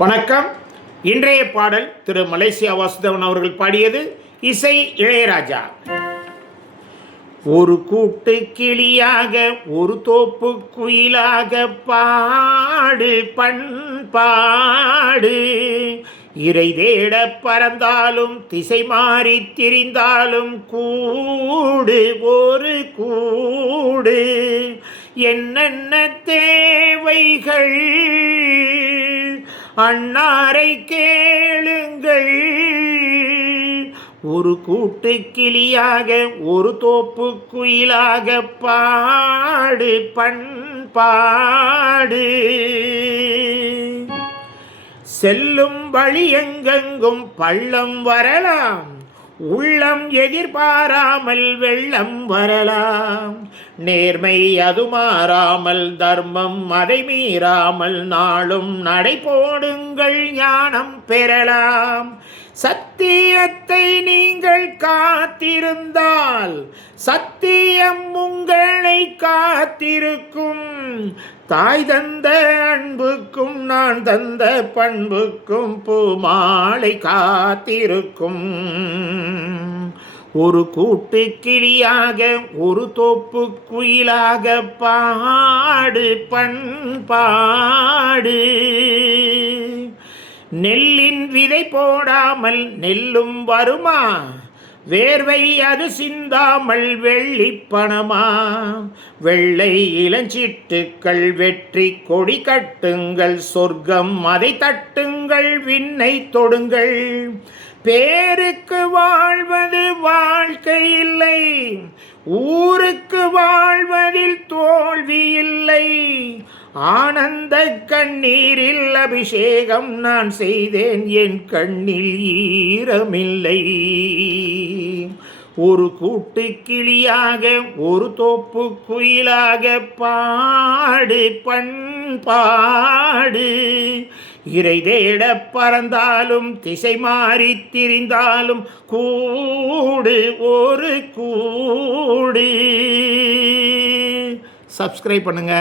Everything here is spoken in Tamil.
வணக்கம். இன்றைய பாடல் திரு மலேசியா வாசுதேவன் அவர்கள் பாடியது. இசை இளையராஜா. ஒரு கூட்டு கிளியாக ஒரு தோப்பு குயிலாக பாடு பண்பாடு, இறை தேட பறந்தாலும் திசை மாறி திரிந்தாலும் கூடு ஒரு கூடு. என்னென்ன தேவைகள் அன்னாரை கேளுங்கள். ஒரு கூட்டு கிளியாக ஒரு தோப்பு குயிலாக பாடு பண்பாடு. செல்லும் வழி எங்கெங்கும் பள்ளம் வரலாம், உள்ளம் எதிர்பாராமல் வெள்ளம் வரலாம். நேர்மை அது மாறாமல், தர்மம் அதை மீறாமல், நாளும் நடை போடுங்கள் ஞானம் பெறலாம். சத்தியத்தை நீங்கள் காத்திருந்தால் சத்தியம் உங்களை காத்திருக்கும். தாய் தந்த அன்புக்கும் நான் தந்த பண்புக்கும் பூமாலை காத்திருக்கும். ஒரு கூட்டு கிளியாக ஒரு தோப்பு குயிலாக பாடு பண்பாடு. நெல்லின் விதை போடாமல் நெல்லும் வருமா? வேர்வை அது சிந்தாமல் வெள்ளி பணமா? வெள்ளை இளஞ்சிட்டுக்கள் வெற்றி கொடி கட்டுங்கள், சொர்க்கம் அதை தட்டுங்கள், விண்ணை தொடுங்கள். பேருக்கு வாழ்வது வாழ்க்கை இல்லை, ஊருக்கு வாழ்வதில் தோல்வி இல்லை. ஆனந்த கண்ணீரில் அபிஷேகம் நான் செய்தேன், என் கண்ணில் ஈரமில்லை. ஒரு கூட்டு கிளியாக ஒரு தோப்பு குயிலாக பாடு பண்பாடு. இறை தேட பறந்தாலும் திசை மாறி திரிந்தாலும் கூடு ஒரு கூடு. சப்ஸ்கிரைப் பண்ணுங்க.